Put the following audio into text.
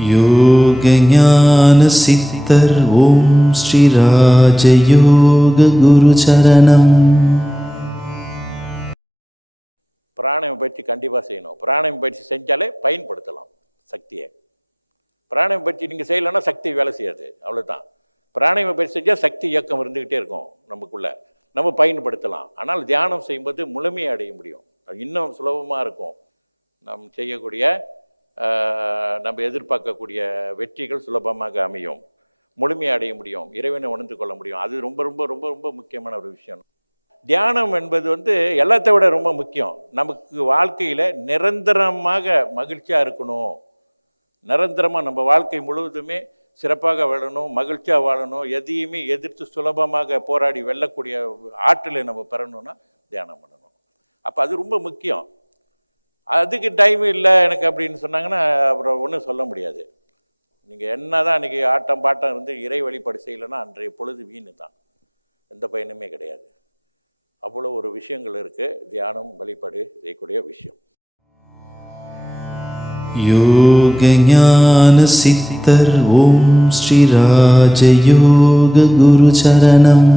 யோக ஞான சித்தர் ஓம் ஸ்ரீ ராஜயோக குரு சரணம். பிராணாயாம பயிற்சி கண்டிப்பாக செய்யணும். பிராணாயாம பயிற்சி செஞ்சாலே பயன்படுத்தலாம் சக்தியை. பிராணாயாம பயிற்சி நீங்கள் செய்யலைன்னா சக்தி வேலை செய்யாது, அவ்வளோதான். பிராணாயாம பயிற்சி செஞ்சால் சக்தி இயக்கம் இருந்துக்கிட்டே இருக்கும் நமக்குள்ளே, நம்ம பயன்படுத்தலாம். ஆனால் தியானம் செய்யும்போது முழுமையை அடைய முடியும், இன்னும் சுலபமாக இருக்கும். நம்ம செய்யக்கூடிய நம்ம எதிர்பார்க்கக்கூடிய வெற்றிகள் சுலபமாக அமையும், முழுமையை அடைய முடியும், இறைவனை உணர்ந்து கொள்ள முடியும். அது ரொம்ப ரொம்ப ரொம்ப ரொம்ப முக்கியமான ஒரு விஷயம். தியானம் என்பது எல்லாத்தை விட ரொம்ப முக்கியம். நமக்கு வாழ்க்கையில் நிரந்தரமாக மகிழ்ச்சியாக இருக்கணும், நிரந்தரமாக நம்ம வாழ்க்கை முழுவதுமே சிறப்பாக வாழணும், மகிழ்ச்சியாக வாழணும், எதையுமே எதிர்த்து சுலபமாக போராடி வெல்லக்கூடிய ஆற்றலை நம்ம பெறணும்னா தியானம் பண்ணணும். அப்போ அது ரொம்ப முக்கியம். அதுக்கு டைம் இல்லை எனக்கு அப்படின்னு சொன்னாங்கன்னா அப்புறம் ஒன்றும் சொல்ல முடியாது. நீங்கள் என்ன தான் அன்றைக்கி ஆட்டம் பாட்டம் இருந்து இறை வழிபாடு செய்யலைன்னா அன்றைய பொழுது வீணு தான், எந்த பயனுமே கிடையாது. அவ்வளோ ஒரு விஷயங்கள் இருக்குது தியானம் வழிபாடு செய்யக்கூடிய விஷயம். யோக ஞான சித்தர் ஓம் ஸ்ரீ ராஜயோக குரு சரணம்.